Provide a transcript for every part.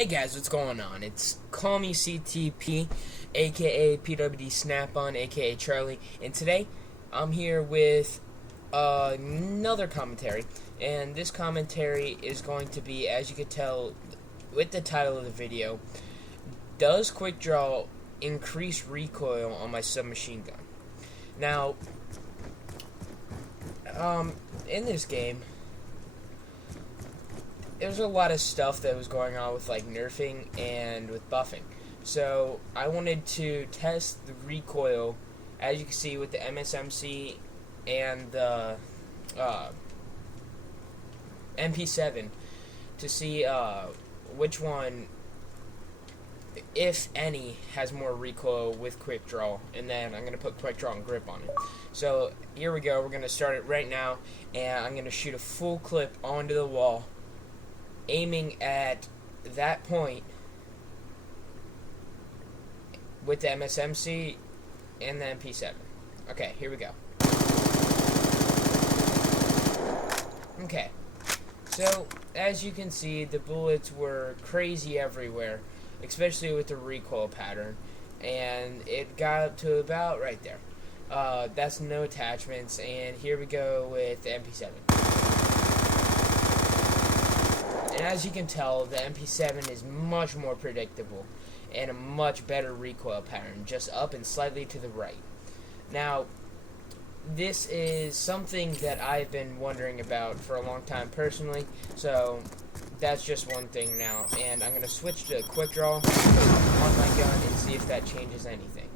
Hey guys, what's going on? It's Call Me CTP, aka PWD Snap-on, aka Charlie, and today I'm here with another commentary, and this commentary is going to be, as you can tell with the title of the video, does quickdraw increase recoil on my submachine gun? Now, in this game, there's a lot of stuff that was going on with like nerfing and with buffing. So I wanted to test the recoil, as you can see with the MSMC and the mp7, to see which one, if any, has more recoil with quick draw, and then I'm going to put quick draw and grip on it. So here we go, we're going to start it right now, and I'm going to shoot a full clip onto the wall, aiming at that point with the MSMC and the mp7. Okay, here we go. Okay, so as you can see, the bullets were crazy everywhere, especially with the recoil pattern, and it got up to about right there. That's no attachments, and here we go with the mp7. And as you can tell, the mp7 is much more predictable and a much better recoil pattern, just up and slightly to the right. Now, this is something that I've been wondering about for a long time personally, so that's just one thing now. And I'm going to switch to quick draw on my gun and see if that changes anything.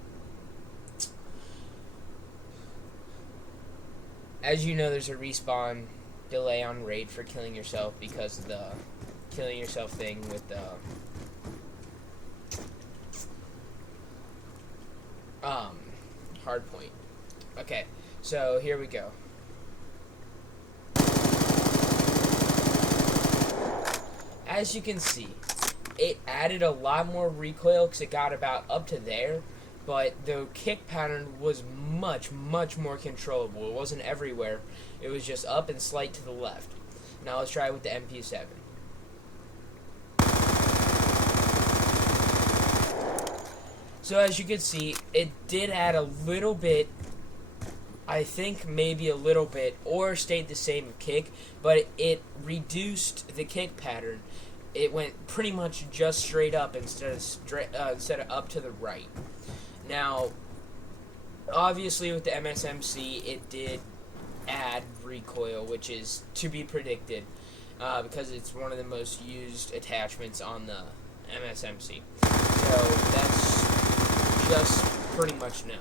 As you know, there's a respawn delay on raid for killing yourself because of the killing yourself thing with the hard point. Okay, so here we go. As you can see, it added a lot more recoil because it got about up to there, but the kick pattern was much more controllable. It wasn't everywhere. It was just up and slight to the left. Now let's try it with the mp7. So as you can see, it did add a little bit, I think maybe a little bit, or stayed the same kick, but it reduced the kick pattern. It went pretty much just straight up instead of up to the right. Now, obviously with the MSMC, it did add recoil, which is to be predicted, because it's one of the most used attachments on the MSMC. So that's just pretty much known.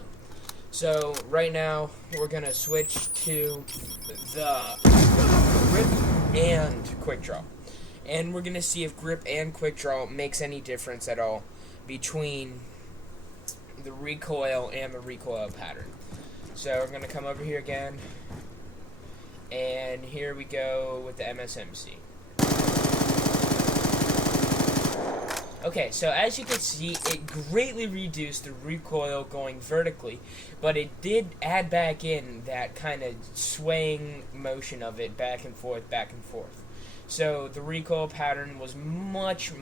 So right now we're gonna switch to the grip and quick draw, and we're gonna see if grip and quick draw makes any difference at all between the recoil and the recoil pattern. So we're gonna come over here again, and here we go with the MSMC. Okay, so as you can see, it greatly reduced the recoil going vertically, but it did add back in that kind of swaying motion of it back and forth, back and forth. So the recoil pattern was much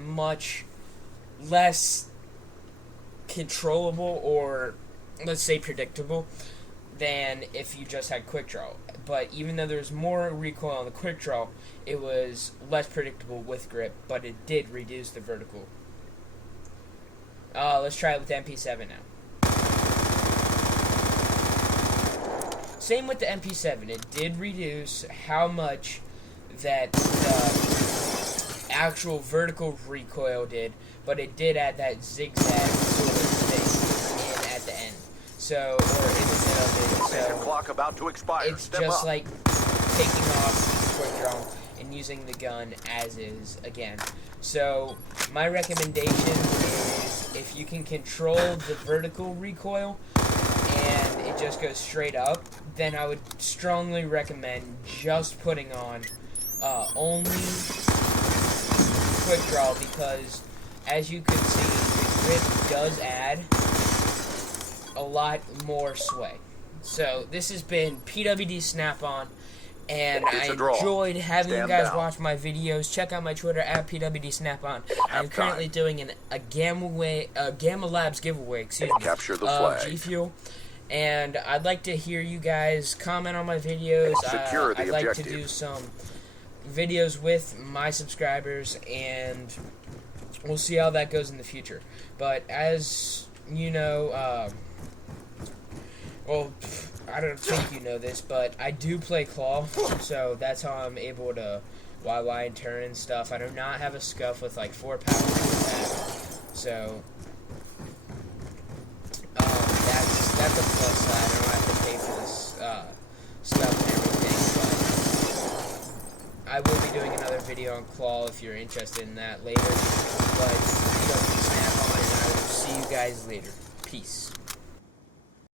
less controllable, or let's say predictable, than if you just had quick draw. But even though there's more recoil on the quick draw, it was less predictable with grip, but it did reduce the vertical. Let's try it with the mp7 now. Same with the mp7. It did reduce how much that the actual vertical recoil did, but it did add that zigzag sort of thing in at the end. So, or in the middle of it. So clock about to expire. It's just like taking off quick draw and using the gun as is again. So my recommendation is, if you can control the vertical recoil and it just goes straight up, then I would strongly recommend just putting on only quick draw, because as you can see, the grip does add a lot more sway. So this has been PWD Snap-on, And I enjoyed having you guys watch my videos. Check out my Twitter at PWDSnapOn. I'm currently doing a Gamma Labs giveaway, Capture the flag. G Fuel. And I'd like to hear you guys comment on my videos. I'd like to do some videos with my subscribers, and we'll see how that goes in the future. But as you know, well, I don't think you know this, but I do play Claw, so that's how I'm able to YY and turn and stuff. I do not have a scuff with like 4 power attack, so that's a plus side. I don't have to pay for this stuff and everything, but I will be doing another video on Claw if you're interested in that later. But you know, snap on, and I will see you guys later. Peace.